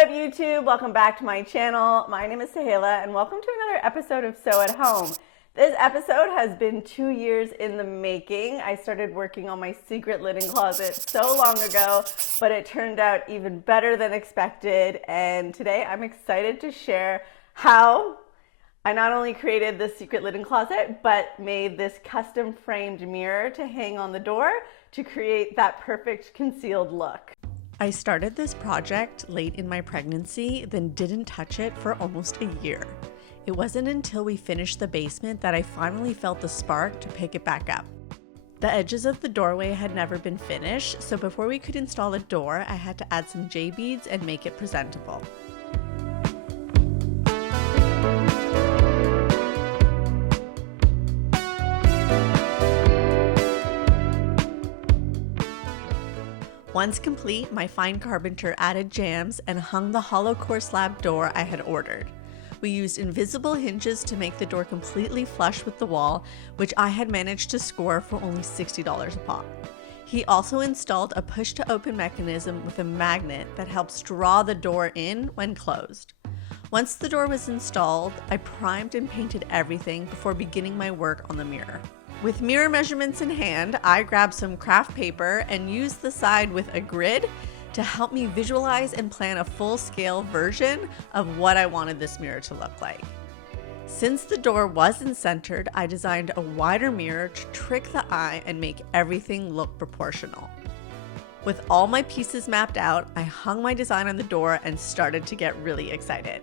What up, YouTube? Welcome back to my channel. My name is Soheila, and welcome to another episode of Soh At Home. This episode has been 2 years in the making. I started working on my secret linen closet so long ago, but it turned out even better than expected. And today I'm excited to share how I not only created this secret linen closet, but made this custom framed mirror to hang on the door to create that perfect concealed look. I started this project late in my pregnancy, then didn't touch it for almost a year. It wasn't until we finished the basement that I finally felt the spark to pick it back up. The edges of the doorway had never been finished, so before we could install a door, I had to add some J-beads and make it presentable. Once complete, my fine carpenter added jambs and hung the hollow core slab door I had ordered. We used invisible hinges to make the door completely flush with the wall, which I had managed to score for only $60 a pop. He also installed a push-to-open mechanism with a magnet that helps draw the door in when closed. Once the door was installed, I primed and painted everything before beginning my work on the mirror. With mirror measurements in hand, I grabbed some craft paper and used the side with a grid to help me visualize and plan a full-scale version of what I wanted this mirror to look like. Since the door wasn't centered, I designed a wider mirror to trick the eye and make everything look proportional. With all my pieces mapped out, I hung my design on the door and started to get really excited.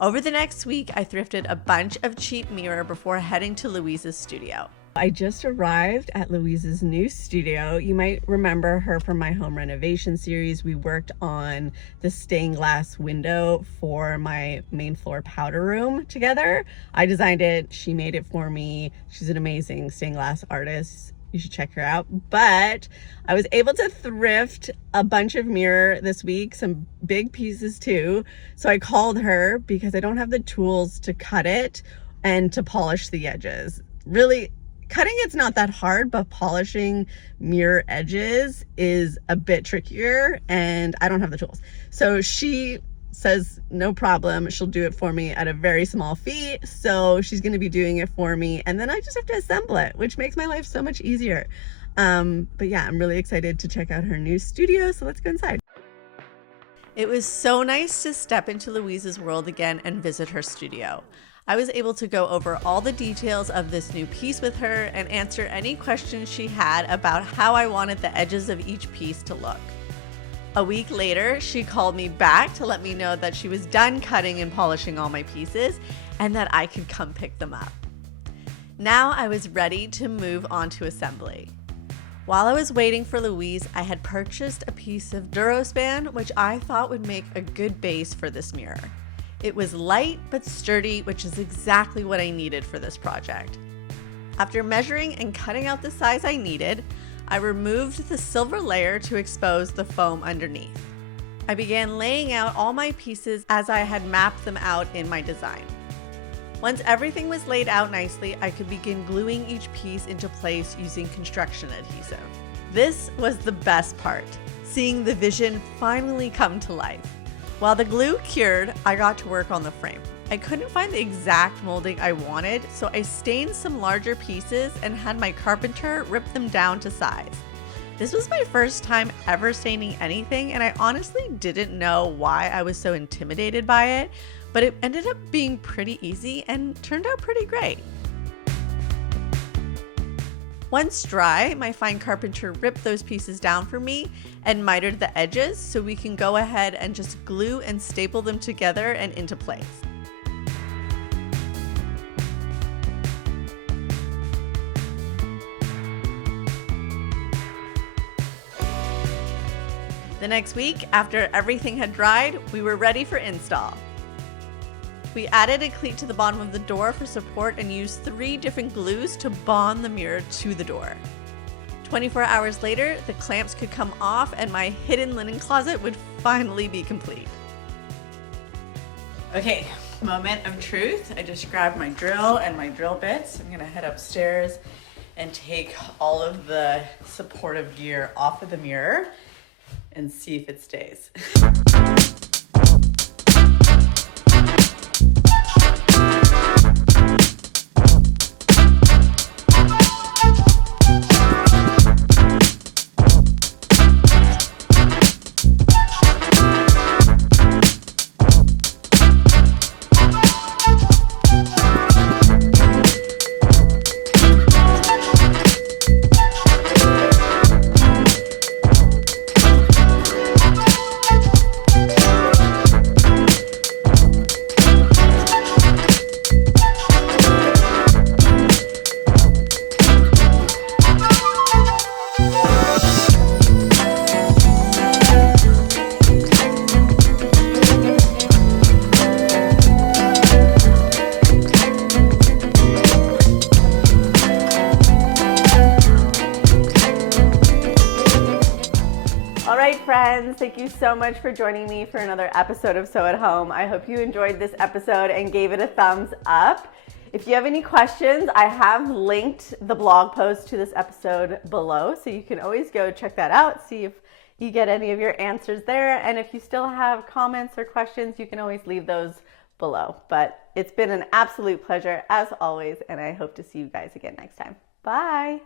Over the next week, I thrifted a bunch of cheap mirror before heading to Louise's studio. I just arrived at Louise's new studio. You might remember her from my home renovation series. We worked on the stained glass window for my main floor powder room together. I designed it, she made it for me. She's an amazing stained glass artist. You should check her out. But I was able to thrift a bunch of mirror this week, some big pieces too. So I called her because I don't have the tools to cut it and to polish the edges. Really, cutting it's not that hard, but polishing mirror edges is a bit trickier and I don't have the tools. So she says no problem, she'll do it for me at a very small fee. So she's going to be doing it for me, and then I just have to assemble it, which makes my life so much easier. But yeah, I'm really excited to check out her new studio, so let's go inside. It was so nice to step into Louise's world again and visit her studio. I was able to go over all the details of this new piece with her and answer any questions she had about how I wanted the edges of each piece to look. A week later, she called me back to let me know that she was done cutting and polishing all my pieces and that I could come pick them up. Now I was ready to move on to assembly. While I was waiting for Louise, I had purchased a piece of Durospan, which I thought would make a good base for this mirror. It was light but sturdy, which is exactly what I needed for this project. After measuring and cutting out the size I needed, I removed the silver layer to expose the foam underneath. I began laying out all my pieces as I had mapped them out in my design. Once everything was laid out nicely, I could begin gluing each piece into place using construction adhesive. This was the best part, seeing the vision finally come to life. While the glue cured, I got to work on the frame. I couldn't find the exact molding I wanted, so I stained some larger pieces and had my carpenter rip them down to size. This was my first time ever staining anything, and I honestly didn't know why I was so intimidated by it, but it ended up being pretty easy and turned out pretty great. Once dry, my fine carpenter ripped those pieces down for me and mitered the edges so we can go ahead and just glue and staple them together and into place. The next week, after everything had dried, we were ready for install. We added a cleat to the bottom of the door for support and used 3 different glues to bond the mirror to the door. 24 hours later, the clamps could come off and my hidden linen closet would finally be complete. Okay, moment of truth. I just grabbed my drill and my drill bits. I'm gonna head upstairs and take all of the supportive gear off of the mirror and see if it stays. friends. Thank you so much for joining me for another episode of Soh at Home. I hope you enjoyed this episode and gave it a thumbs up. If you have any questions, I have linked the blog post to this episode below, so you can always go check that out, see if you get any of your answers there. And if you still have comments or questions, you can always leave those below. But it's been an absolute pleasure as always, and I hope to see you guys again next time. Bye.